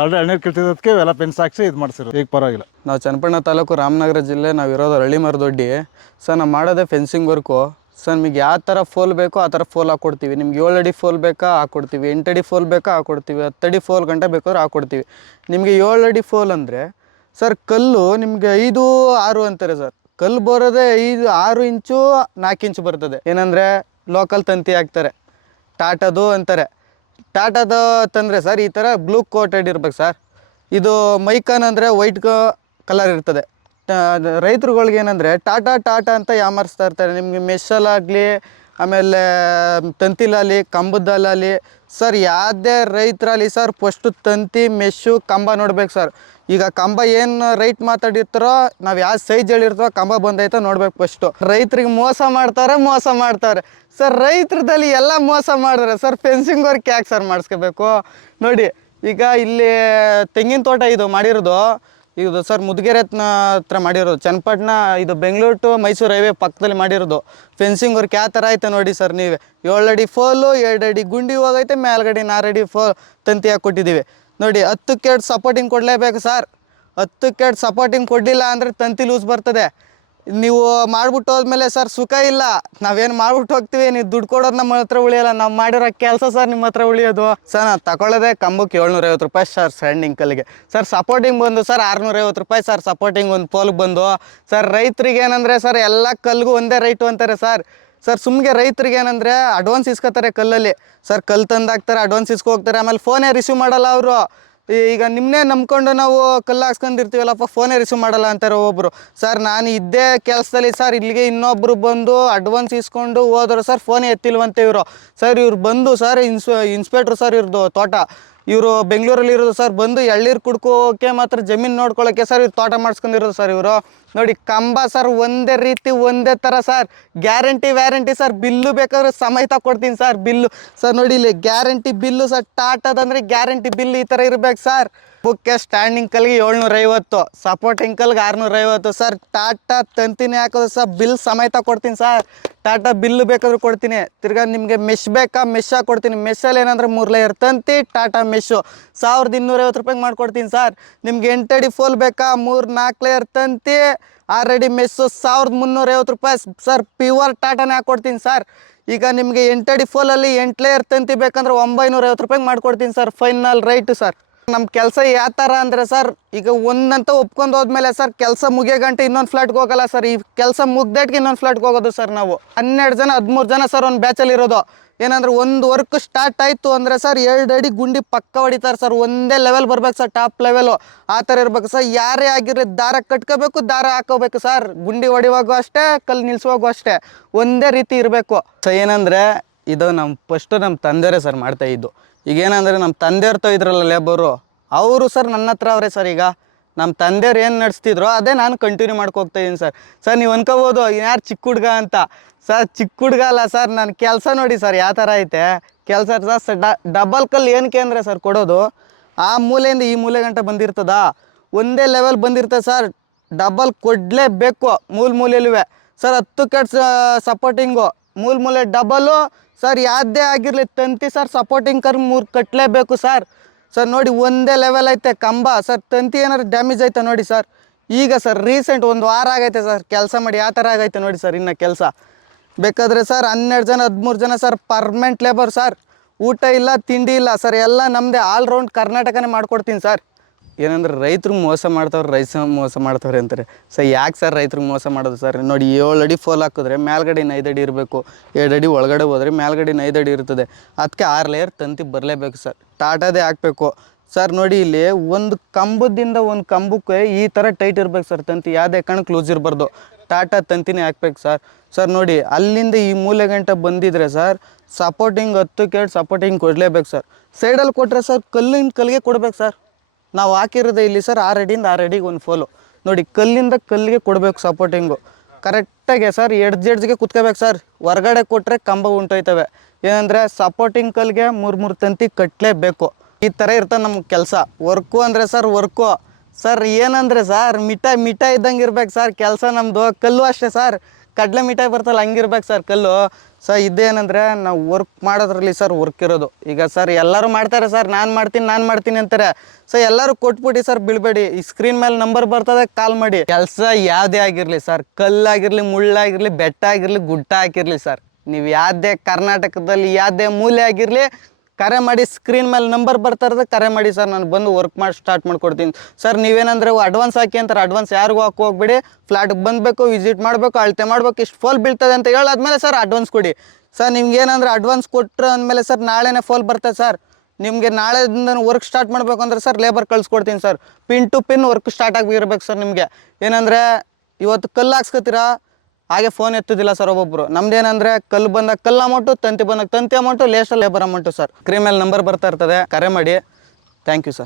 Already ಎಣ್ಣೆ ಕಿಲ್ತಿದ್ದಕ್ಕೆ ಇವೆಲ್ಲ pens ಹಾಕ್ಸಿ ಇದು ಮಾಡ್ಸಿರೋದು. ಈಗ ಪರವಾಗಿಲ್ಲ. ನಾವು ಚನ್ನಪಟ್ಟಣ ತಾಲೂಕು ರಾಮನಗರ ಜಿಲ್ಲೆ, ನಾವು ಇರೋದು ಹಳ್ಳಿಮರದೊಡ್ಡಿ. ಸರ್ ನಾವು ಮಾಡೋದೇ ಫೆನ್ಸಿಂಗ್ ವರ್ಕು. ಸರ್ ನಿಮಗೆ ಯಾವ ಥರ ಫೋಲ್ ಬೇಕೋ ಆ ಥರ ಫೋಲ್ ಹಾಕ್ಕೊಡ್ತೀವಿ. ನಿಮ್ಗೆ 7 ಅಡಿ ಫೋಲ್ ಬೇಕಾ ಹಾಕ್ಕೊಡ್ತೀವಿ, 8 ಅಡಿ ಫೋಲ್ ಬೇಕಾ ಹಾಕ್ಕೊಡ್ತೀವಿ, 10 ಅಡಿ ಫೋಲ್ ಗಂಟೆ ಬೇಕಾದ್ರೆ ಹಾಕ್ಕೊಡ್ತೀವಿ. ನಿಮಗೆ 7 ಅಡಿ ಫೋಲ್ ಅಂದರೆ ಸರ್ ಕಲ್ಲು ನಿಮಗೆ 5, 6 ಅಂತಾರೆ ಸರ್. ಕಲ್ಲು ಬರೋದೇ 5, 6 ಇಂಚು 4 ಇಂಚು ಬರ್ತದೆ. ಏನಂದರೆ ಲೋಕಲ್ ತಂತಿ ಹಾಕ್ತಾರೆ, ಟಾಟಾದು ಅಂತಾರೆ. ಟಾಟಾದು ತಂದರೆ ಸರ್ ಈ ಥರ ಬ್ಲೂ ಕೋಟೆಡ್ ಇರ್ಬೇಕು ಸರ್. ಇದು ಮೈಕನ್ ಅಂದರೆ ವೈಟ್ ಕಲರ್ ಇರ್ತದೆ. ರೈತರುಗಳ್ಗೆ ಏನಂದರೆ ಟಾಟಾ ಅಂತ ಯಾಮರ್ಸ್ತಾ ಇರ್ತಾರೆ. ನಿಮಗೆ ಮೆಷಲ್ಲಾಗಲಿ, ಆಮೇಲೆ ತಂತಿಲಲ್ಲಿ, ಕಂಬದಲ್ಲಾಗಲಿ ಸರ್, ಯಾವುದೇ ರೈತರಲ್ಲಿ ಸರ್ ಫಸ್ಟು ತಂತಿ, ಮೆಶ್ಶು, ಕಂಬ ನೋಡ್ಬೇಕು ಸರ್. ಈಗ ಕಂಬ ಏನು ರೈಟ್ ಮಾತಾಡಿರ್ತಾರೋ, ನಾವು ಯಾವ ಸೈಜ್ ಹೇಳಿರ್ತೀವೋ ಕಂಬ ಬಂದೈತೋ ನೋಡ್ಬೇಕು ಫಸ್ಟು. ರೈತರಿಗೆ ಮೋಸ ಮಾಡ್ತಾರೆ ಸರ್. ರೈತರದಲ್ಲಿ ಎಲ್ಲ ಮೋಸ ಮಾಡಿದ್ರೆ ಸರ್ ಫೆನ್ಸಿಂಗ್ ವರ್ಕ್ ಯಾಕೆ ಸರ್ ಮಾಡಿಸ್ಕೋಬೇಕು? ನೋಡಿ ಈಗ ಇಲ್ಲಿ ತೆಂಗಿನ ತೋಟ ಇದು ಮಾಡಿರೋದು, ಇದು ಸರ್ ಮುದ್ಗೆರೆ ಹತ್ರ ಮಾಡಿರೋದು. ಚನ್ನಪಟ್ಟಣ ಇದು ಬೆಂಗಳೂರು ಟು ಮೈಸೂರು ಹೈವೇ ಪಕ್ಕದಲ್ಲಿ ಮಾಡಿರೋದು. ಫೆನ್ಸಿಂಗ್ ವರ್ಕ್ ಯಾವ ಥರ ಐತೆ ನೋಡಿ ಸರ್ ನೀವೇ. 7 ಅಡಿ ಫೋಲು, 2 ಅಡಿ ಗುಂಡಿ ಹೋಗೈತೆ, ಮೇಲ್ಗಡೆ 4 ಅಡಿ ತಂತಿ ಹಾಕಿ ಕೊಟ್ಟಿದ್ದೀವಿ ನೋಡಿ. 10ಕ್ಕೆ 2 ಸಪೋರ್ಟಿಂಗ್ ಕೊಡಲೇಬೇಕು ಸರ್. 10ಕ್ಕೆ 2 ಸಪೋರ್ಟಿಂಗ್ ಕೊಡಲಿಲ್ಲ ಅಂದರೆ ತಂತಿ ಲೂಸ್ ಬರ್ತದೆ. ನೀವು ಮಾಡ್ಬಿಟ್ಟು ಹೋದ್ಮೇಲೆ ಸರ್ ಸುಖ ಇಲ್ಲ. ನಾವೇನು ಮಾಡ್ಬಿಟ್ಟು ಹೋಗ್ತೀವಿ, ನೀವು ದುಡ್ಡು ಕೊಡೋದು ನಮ್ಮ ಹತ್ರ ಉಳಿಯೋಲ್ಲ. ನಾವು ಮಾಡಿರೋ ಕೆಲಸ ಸರ್ ನಿಮ್ಮ ಹತ್ರ ಉಳಿಯೋದು ಸರ್. ನಾವು ತಗೊಳ್ಳೋದೇ ಕಂಬಕ್ಕೆ 750 ರೂಪಾಯಿ ಸರ್ ಸ್ಟ್ಯಾಂಡಿಂಗ್ ಕಲ್ಲಿಗೆ. ಸರ್ ಸಪೋರ್ಟಿಂಗ್ ಬಂದು ಸರ್ 650 ರೂಪಾಯಿ ಸರ್. ಸಪೋರ್ಟಿಂಗ್ ಒಂದು ಪೋಲ್ಗೆ ಬಂದು ಸರ್. ರೈತರಿಗೆ ಏನಂದರೆ ಸರ್ ಎಲ್ಲ ಕಲ್ಗೂ ಒಂದೇ ರೈಟು ಅಂತಾರೆ ಸರ್. ಸುಮ್ಗೆ ರೈತರಿಗೆ ಏನಂದರೆ ಅಡ್ವಾನ್ಸ್ ಇಸ್ಕೊತಾರೆ ಕಲ್ಲಲ್ಲಿ ಸರ್. ಕಲ್ಲು ತಂದಾಕ್ತಾರೆ, ಅಡ್ವಾನ್ಸ್ ಇಸ್ಕೋಗ್ತಾರೆ, ಆಮೇಲೆ ಫೋನೇ ರಿಸೀವ್ ಮಾಡಲ್ಲ ಅವರು. ಈಗ ನಿಮ್ಮನ್ನೇ ನಂಬ್ಕೊಂಡು ನಾವು ಕಲ್ಲು ಹಾಕ್ಸ್ಕೊಂಡಿರ್ತೀವಲ್ಲಪ್ಪ, ಫೋನೇ ರಿಸೀವ್ ಮಾಡಲ್ಲ ಅಂತಾರೆ ಒಬ್ಬರು. ಸರ್ ನಾನು ಇದ್ದೇ ಕೆಲಸದಲ್ಲಿ ಸರ್ ಇಲ್ಲಿಗೆ ಇನ್ನೊಬ್ಬರು ಬಂದು ಅಡ್ವಾನ್ಸ್ ಇಸ್ಕೊಂಡು ಹೋದರು ಸರ್. ಫೋನೇ ಎತ್ತಿಲ್ವಂತೆ ಇವರು ಸರ್. ಇವ್ರು ಬಂದು ಸರ್ ಇನ್ಸ್ಪೆಕ್ಟ್ರು ಸರ್ ಇವ್ರದ್ದು ತೋಟ, ಇವರು ಬೆಂಗಳೂರಲ್ಲಿ ಇರೋದು ಸರ್. ಬಂದು ಎಳ್ಳೀರು ಕುಡ್ಕೋಕೆ ಮಾತ್ರ ಜಮೀನು ನೋಡ್ಕೊಳ್ಳೋಕ್ಕೆ ಸರ್ ಇವ್ರು ತೋಟ ಮಾಡಿಸ್ಕೊಂಡಿರೋದು ಸರ್ ಇವರು. ನೋಡಿ ಕಂಬ ಸರ್ ಒಂದೇ ರೀತಿ ಒಂದೇ ಥರ ಸರ್. Warranty sir. ಬಿಲ್ಲು ಬೇಕಾದ್ರೆ ಸಮೇತ ಕೊಡ್ತೀನಿ ಸರ್. ಬಿಲ್ಲು ಸರ್ ನೋಡಿ ಇಲ್ಲಿ ಗ್ಯಾರಂಟಿ ಬಿಲ್ಲು ಸರ್. ಟಾಟಾದಂದರೆ ಗ್ಯಾರಂಟಿ ಬಿಲ್ ಈ ಥರ ಇರ್ಬೇಕು ಸರ್. ಬುಕ್ಕೆ ಸ್ಟ್ಯಾಂಡಿಂಗ್ ಕಲ್ಗೆ 750, ಸಪೋರ್ಟಿಂಗ್ ಕಲ್ಗೆ 650 ಸರ್. ಟಾಟಾ ತಂತಿನೇ ಹಾಕೋದು ಸರ್. ಬಿಲ್ ಸಮೇತ ಕೊಡ್ತೀನಿ ಸರ್. ಟಾಟಾ ಬಿಲ್ಲು ಬೇಕಾದ್ರೂ ಕೊಡ್ತೀನಿ. ತಿರ್ಗಾ ನಿಮಗೆ ಮೆಶ್ ಬೇಕಾ, ಮೆಶ್ ಕೊಡ್ತೀನಿ. ಮೆಶ್ಶಲ್ಲಿ ಏನಂದ್ರೆ 3 ಲೇಯರ್ ತಂತಿ, ಟಾಟಾ ಮೆಶ್ಶು 1250 ರೂಪಾಯಿಗೆ ಮಾಡ್ಕೊಡ್ತೀನಿ ಸರ್. ನಿಮ್ಗೆ 8 ಅಡಿ ಫೋಲ್ ಬೇಕಾ, 3-4 ಲೇಯರ್ ತಂತಿ, 6 ಅಡಿ ಮೆಸ್ಸು 1350 ರೂಪಾಯಿ ಸರ್. ಪ್ಯೂರ್ ಟಾಟಾನೇ ಹಾಕ್ಕೊಡ್ತೀನಿ ಸರ್. ಈಗ ನಿಮಗೆ 8 ಅಡಿ ಫೋಲಲ್ಲಿ 8 ಲೇಯರ್ ತಂತಿ ಬೇಕಂದ್ರೆ 950 ರೂಪಾಯಿಗೆ ಮಾಡ್ಕೊಡ್ತೀನಿ ಸರ್. Final right sir. ನಮ್ಮ ಕೆಲಸ ಯಾವ ಥರ ಅಂದರೆ ಸರ್, ಈಗ ಒಂದಂತ ಒಪ್ಕೊಂಡು ಹೋದ್ಮೇಲೆ ಸರ್ ಕೆಲಸ ಮುಗಿಯೋ ಗಂಟೆ ಇನ್ನೊಂದು ಫ್ಲಾಟ್ಗೆ ಹೋಗಲ್ಲ ಸರ್. ಈ ಕೆಲಸ ಮುಗ್ದೇಟ್ಗೆ ಇನ್ನೊಂದು ಫ್ಲಾಟ್ಗೆ ಹೋಗೋದು ಸರ್ ನಾವು. 12 ಜನ 13 ಜನ ಸರ್ ಒಂದು ಬ್ಯಾಚಲ್ಲಿ ಇರೋದು. ಏನಂದ್ರೆ ಒಂದು ವರ್ಕ್ ಸ್ಟಾರ್ಟ್ ಆಯಿತು ಅಂದರೆ ಸರ್ 2 ಅಡಿ ಗುಂಡಿ ಪಕ್ಕ ಹೊಡಿತಾರೆ ಸರ್. ಒಂದೇ ಲೆವೆಲ್ ಬರ್ಬೇಕು ಸರ್, ಟಾಪ್ ಲೆವೆಲು ಆ ಥರ ಇರ್ಬೇಕು ಸರ್. ಯಾರೇ ಆಗಿರಲಿ ದಾರ ಕಟ್ಕೋಬೇಕು, ದಾರ ಹಾಕೋಬೇಕು ಸರ್. ಗುಂಡಿ ಹೊಡಿವಾಗೂ ಅಷ್ಟೇ, ಕಲ್ಲು ನಿಲ್ಲಿಸುವಾಗೂ ಅಷ್ಟೇ, ಒಂದೇ ರೀತಿ ಇರಬೇಕು. ಸೊ ಏನಂದರೆ ಇದು ಫಸ್ಟು ನಮ್ಮ ತಂದೆಯರೇ ಸರ್ ಮಾಡ್ತಾಯಿದ್ದು. ಈಗೇನಂದರೆ ನಮ್ಮ ತಂದೆಯವ್ರು ಇದ್ರಲ್ಲ ಲೇಬರು, ಅವರು ಸರ್ ನನ್ನ ಹತ್ರ ಅವರೇ ಸರ್. ಈಗ ನಮ್ಮ ತಂದೆಯವ್ರು ಏನು ನಡೆಸ್ತಿದ್ರೋ ಅದೇ ನಾನು ಕಂಟಿನ್ಯೂ ಮಾಡ್ಕೋಗ್ತಾಯಿದ್ದೀನಿ ಸರ್. ಸರ್ ನೀವು ಅನ್ಕೋಬೋದು ಯಾರು ಚಿಕ್ಕ ಹುಡ್ಗ ಅಂತ. ಸರ್ ಚಿಕ್ಕ ಹುಡ್ಗ ಅಲ್ಲ ಸರ್. ನನ್ನ ಕೆಲಸ ನೋಡಿ ಸರ್ ಯಾವ ಥರ ಐತೆ ಕೆಲಸ ಸರ್. ಡಬಲ್ ಕಲ್ಲು ಏನಕ್ಕೆ ಅಂದರೆ ಸರ್ ಕೊಡೋದು ಆ ಮೂಲೆಯಿಂದ ಈ ಮೂಲೆ ಗಂಟೆ ಬಂದಿರ್ತದ, ಒಂದೇ ಲೆವೆಲ್ ಬಂದಿರ್ತದೆ ಸರ್. ಡಬಲ್ ಕೊಡಲೇಬೇಕು ಮೂಲೆಯಲ್ಲೂ ಸರ್. 10ಕ್ಕೆ ಸಪೋರ್ಟಿಂಗು, ಮೂಲೆ ಡಬಲ್ಲು ಸರ್. ಯಾವುದೇ ಆಗಿರಲಿ ತಂತಿ ಸರ್, ಸಪೋರ್ಟಿಂಗ್ 3 ಕಟ್ಟಲೇಬೇಕು ಸರ್. ಸರ್ ನೋಡಿ ಒಂದೇ ಲೆವೆಲ್ ಐತೆ ಕಂಬ ಸರ್. ತಂತಿ ಏನಾದ್ರು ಡ್ಯಾಮೇಜ್ ಐತೆ ನೋಡಿ ಸರ್. ಈಗ ಸರ್ ರೀಸೆಂಟ್ 1 ವಾರ ಆಗೈತೆ ಸರ್ ಕೆಲಸ ಮಾಡಿ. ಯಾವ ಥರ ಆಗೈತೆ ನೋಡಿ ಸರ್ ಇನ್ನು ಕೆಲಸ. ಬೇಕಾದರೆ ಸರ್ 12 ಜನ 13 ಜನ ಸರ್ ಪರ್ಮನೆಂಟ್ ಲೇಬರ್ ಸರ್. ಊಟ ಇಲ್ಲ, ತಿಂಡಿ ಇಲ್ಲ ಸರ್. ಎಲ್ಲ ನಮ್ಮದೇ ಆಲ್ ರೌಂಡ್ ಕರ್ನಾಟಕನೇ ಮಾಡ್ಕೊಡ್ತೀನಿ ಸರ್. ಏನಂದ್ರೆ ರೈತರಿಗೆ ಮೋಸ ಮಾಡ್ತವ್ರೆ ಅಂತಾರೆ ಸರ್. ಯಾಕೆ ಸರ್ ರೈತರಿಗೆ ಮೋಸ ಮಾಡೋದು ಸರ್? ನೋಡಿ 7 ಅಡಿ ಫೋಲ್ ಹಾಕಿದ್ರೆ ಮೇಲ್ಗಡೆ 5 ಅಡಿ ಇರಬೇಕು. 2 ಅಡಿ ಒಳಗಡೆ ಹೋದರೆ ಮೇಲ್ಗಡೆ 5 ಅಡಿ ಇರ್ತದೆ. ಅದಕ್ಕೆ 6 ಲೇಯರ್ ತಂತಿ ಬರಲೇಬೇಕು ಸರ್. ಟಾಟಾದೇ ಹಾಕಬೇಕು ಸರ್. ನೋಡಿ ಇಲ್ಲಿ ಒಂದು ಕಂಬದಿಂದ ಒಂದು ಕಂಬಕ್ಕೆ ಈ ಥರ ಟೈಟ್ ಇರ್ಬೇಕು ಸರ್ ತಂತಿ. ಯಾವುದೇ ಕಾರಣಕ್ಕೆ ಲೂಸ್ ಇರಬಾರ್ದು. ಟಾಟಾ ತಂತಿನೇ ಹಾಕ್ಬೇಕು ಸರ್. ಸರ್ ನೋಡಿ ಅಲ್ಲಿಂದ ಈ ಮೂಲೆ ಗಂಟೆ ಬಂದಿದ್ರೆ ಸರ್ ಸಪೋರ್ಟಿಂಗ್ 10ಕ್ಕೆ 2 ಸಪೋರ್ಟಿಂಗ್ ಕೊಡಲೇಬೇಕು ಸರ್. ಸೈಡಲ್ಲಿ ಕೊಟ್ಟರೆ ಸರ್ ಕಲ್ಲಿಗೆ ಕೊಡ್ಬೇಕು ಸರ್. ನಾವು ಹಾಕಿರೋದೇ ಇಲ್ಲಿ ಸರ್ 6 ಅಡಿಯಿಂದ 6 ಅಡಿಗೆ ಒಂದು ಫೋಲು ನೋಡಿ. ಕಲ್ಲಿಂದ ಕಲ್ಲಿಗೆ ಕೊಡಬೇಕು ಸಪೋರ್ಟಿಂಗು ಕರೆಕ್ಟಾಗೆ ಸರ್. ಎಡ್ಜ್ಗೆ ಕುತ್ಕೋಬೇಕು ಸರ್. ಹೊರಗಡೆ ಕೊಟ್ಟರೆ ಕಂಬ ಉಂಟೋಯ್ತವೆ. ಏನಂದರೆ ಸಪೋರ್ಟಿಂಗ್ ಕಲ್ಲಿಗೆ 3 ತಂತಿ ಕಟ್ಟಲೇಬೇಕು. ಈ ಥರ ಇರ್ತದೆ ನಮ್ಮ ಕೆಲಸ. ವರ್ಕು ಅಂದರೆ ಸರ್ ವರ್ಕು ಸರ್. ಏನಂದರೆ ಸರ್ ಮಿಠಾಯಿ ಇದ್ದಂಗೆ ಇರ್ಬೇಕು ಸರ್ ಕೆಲಸ ನಮ್ಮದು. ಕಲ್ಲು ಅಷ್ಟೇ ಸರ್. ಕಡಲೆ ಮಿಠಾಯಿ ಬರ್ತಲ್ಲ ಹಂಗಿರ್ಬೇಕು ಸರ್ ಕಲ್ಲು. ಸರ್ ಇದೇನಂದರೆ ನಾವು ವರ್ಕ್ ಮಾಡೋದ್ರಲ್ಲಿ ಸರ್ ವರ್ಕ್ ಇರೋದು. ಈಗ ಸರ್ ಎಲ್ಲರೂ ಮಾಡ್ತಾರೆ ಸರ್, ನಾನು ಮಾಡ್ತೀನಿ ಅಂತಾರೆ. ಸರ್ ಎಲ್ಲರೂ ಕೊಟ್ಬಿಟ್ಟು ಸರ್ ಬೀಳ್ಬೇಡಿ. ಈ ಸ್ಕ್ರೀನ್ ಮೇಲೆ ನಂಬರ್ ಬರ್ತದೆ, ಕಾಲ್ ಮಾಡಿ. ಕೆಲಸ ಯಾವುದೇ ಆಗಿರಲಿ ಸರ್, ಕಲ್ಲಾಗಿರಲಿ, ಮುಳ್ಳಾಗಿರಲಿ, ಬೆಟ್ಟ ಆಗಿರಲಿ, ಗುಡ್ಡ ಹಾಕಿರಲಿ ಸರ್, ನೀವು ಯಾವುದೇ ಕರ್ನಾಟಕದಲ್ಲಿ ಯಾವುದೇ ಮೂಲೆ ಆಗಿರಲಿ ಕರೆ ಮಾಡಿ. ಸ್ಕ್ರೀನ್ ಮೇಲೆ ನಂಬರ್ ಬರ್ತಾ ಇರೋದು ಕರೆ ಮಾಡಿ ಸರ್, ನಾನು ಬಂದು ವರ್ಕ್ ಮಾಡಿ ಸ್ಟಾರ್ಟ್ ಮಾಡ್ಕೊಡ್ತೀನಿ ಸರ್. ನೀವೇನಂದರೆ ಅಡ್ವಾನ್ಸ್ ಹಾಕಿ ಅಂತಾರೆ, ಅಡ್ವಾನ್ಸ್ ಯಾರಿಗೂ ಹಾಕಿ ಹೋಗ್ಬೇಡಿ. ಫ್ಲಾಟ್ಗೆ ಬಂದಬೇಕು, ವಿಸಿಟ್ ಮಾಡಬೇಕು, ಅಳತೆ ಮಾಡಬೇಕು, ಇಷ್ಟು ಫೋಲ್ ಬೀಳ್ತದೆ ಅಂತ ಹೇಳಾದ್ಮೇಲೆ ಸರ್ ಅಡ್ವಾನ್ಸ್ ಕೊಡಿ ಸರ್. ನಿಮ್ಗೆ ಏನಂದ್ರೆ ಅಡ್ವಾನ್ಸ್ ಕೊಟ್ಟರು ಅಂದಮೇಲೆ ಸರ್ ನಾಳೆನೇ ಫೋಲ್ ಬರ್ತದೆ ಸರ್. ನಿಮಗೆ ನಾಳೆದಿಂದ ವರ್ಕ್ ಸ್ಟಾರ್ಟ್ ಮಾಡಬೇಕು ಅಂದ್ರೆ ಸರ್ ಲೇಬರ್ ಕಳಿಸ್ಕೊಡ್ತೀನಿ sir. Pin to pin work start ಆಗಿರ್ಬೇಕು ಸರ್. ನಿಮಗೆ ಏನಂದರೆ ಇವತ್ತು ಕಲ್ಲು ಹಾಕ್ಸ್ಕೊತೀರಾ, ಹಾಗೆ ಫೋನ್ ಎತ್ತುದಿಲ್ಲ ಸರ್ ಒಬ್ಬೊಬ್ಬರು. ನಮ್ದೇನಂದರೆ ಕಲ್ಲು ಬಂದಾಗ ಕಲ್ಲು ಅಮೌಂಟು, ತಂತಿ ಬಂದಾಗ ತಂತಿ amount, least labour amount sir. Screen ಮೇಲೆ ನಂಬರ್ ಬರ್ತಾ ಇರ್ತದೆ, ಕರೆ ಮಾಡಿ. Thank you sir.